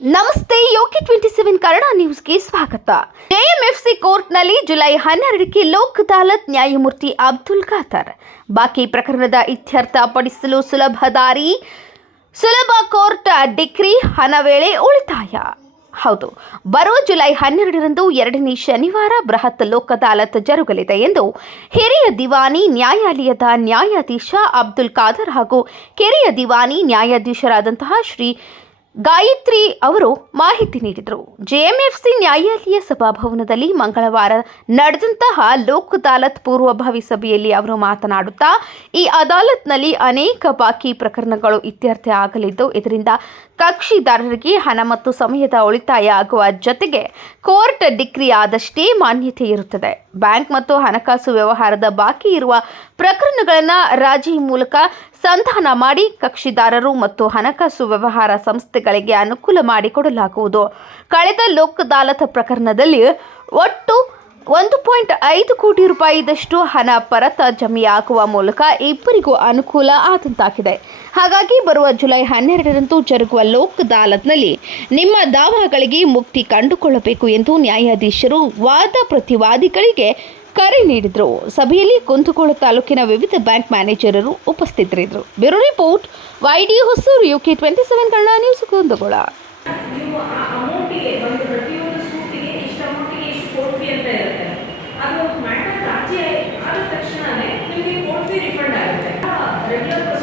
ನಮಸ್ತೆ Yogi twenty seven Kannada ನ್ಯೂಸ್ಗೆ ಸ್ವಾಗತ. ಜೆಎಂಎಫ್ಸಿ ಕೋರ್ಟ್ನಲ್ಲಿ ಜುಲೈ ಹನ್ನೆರಡಕ್ಕೆ ಲೋಕ್ ಅದಾಲತ್ ನ್ಯಾಯಮೂರ್ತಿ ಅಬ್ದುಲ್ ಖಾತರ್ ಬಾಕಿ ಪ್ರಕರಣದ ಇತ್ಯರ್ಥ ಪಡಿಸಲು ಸುಲಭ ದಾರಿ, ಸುಲಭ ಕೋರ್ಟ್ ಡಿಕ್ರಿ ಹಣ ವೇಳೆ ಉಳಿತಾಯ. ಹೌದು, ಬರುವ ಜುಲೈ ಹನ್ನೆರಡರಂದು ಎರಡನೇ ಶನಿವಾರ ಬೃಹತ್ ಲೋಕ್ ಅದಾಲತ್ ಜರುಗಲಿದೆ ಎಂದು ಹಿರಿಯ ದಿವಾನಿ ನ್ಯಾಯಾಲಯದ ನ್ಯಾಯಾಧೀಶ ಅಬ್ದುಲ್ ಖಾದರ್ ಹಾಗೂ ಕಿರಿಯ ದಿವಾನಿ ನ್ಯಾಯಾಧೀಶರಾದಂತಹ ಶ್ರೀ ಗಾಯತ್ರಿ ಅವರು ಮಾಹಿತಿ ನೀಡಿದರು. ಜೆಎಂಎಫ್ಸಿ ನ್ಯಾಯಾಲಯ ಸಭಾಭವನದಲ್ಲಿ ಮಂಗಳವಾರ ನಡೆದಂತಹ ಲೋಕ್ ಅದಾಲತ್ ಪೂರ್ವಭಾವಿ ಸಭೆಯಲ್ಲಿ ಅವರು ಮಾತನಾಡುತ್ತಾ, ಈ ಅದಾಲತ್ನಲ್ಲಿ ಅನೇಕ ಬಾಕಿ ಪ್ರಕರಣಗಳು ಇತ್ಯರ್ಥ ಆಗಲಿದ್ದು, ಇದರಿಂದ ಕಕ್ಷಿದಾರರಿಗೆ ಹಣ ಮತ್ತು ಸಮಯದ ಉಳಿತಾಯ ಆಗುವ ಜೊತೆಗೆ ಕೋರ್ಟ್ ಡಿಕ್ರಿ ಆದಷ್ಟೇ ಮಾನ್ಯತೆ ಇರುತ್ತದೆ. ಬ್ಯಾಂಕ್ ಮತ್ತು ಹಣಕಾಸು ವ್ಯವಹಾರದ ಬಾಕಿ ಇರುವ ಪ್ರಕರಣಗಳನ್ನು ರಾಜಿ ಮೂಲಕ ಸಂಧಾನ ಮಾಡಿ ಕಕ್ಷಿದಾರರು ಮತ್ತು ಹಣಕಾಸು ವ್ಯವಹಾರ ಸಂಸ್ಥೆಗಳಿಗೆ ಅನುಕೂಲ ಮಾಡಿಕೊಡಲಾಗುವುದು. ಕಳೆದ ಲೋಕದಾಲತ ಪ್ರಕರಣದಲ್ಲಿ ಒಟ್ಟು ಒಂದು ಪಾಯಿಂಟ್ ಐದು ಕೋಟಿ ರೂಪಾಯಿದಷ್ಟು ಹಣ ಪರತ ಜಮೆಯಾಗುವ ಮೂಲಕ ಇಬ್ಬರಿಗೂ ಅನುಕೂಲ ಆದಂತಾಗಿದೆ ಹಾಗಾಗಿ ಬರುವ ಜುಲೈ ಹನ್ನೆರಡರಂದು ಜರುಗುವ ಲೋಕ್ ಅದಾಲತ್ನಲ್ಲಿ ನಿಮ್ಮ ದಾವಾಗಳಿಗೆ ಮುಕ್ತಿ ಕಂಡುಕೊಳ್ಳಬೇಕು ಎಂದು ನ್ಯಾಯಾಧೀಶರು ವಾದ ಪ್ರತಿವಾದಿಗಳಿಗೆ ಕರೆ ನೀಡಿದರು. ಸಭೆಯಲ್ಲಿ ಕುಂದಗೋಳ ತಾಲೂಕಿನ ವಿವಿಧ ಬ್ಯಾಂಕ್ ಮ್ಯಾನೇಜರರು ಉಪಸ್ಥಿತರಿದ್ದರು. Bureau report, YD Hosur, UK twenty seven Kannada news Kundagol. be referred as regular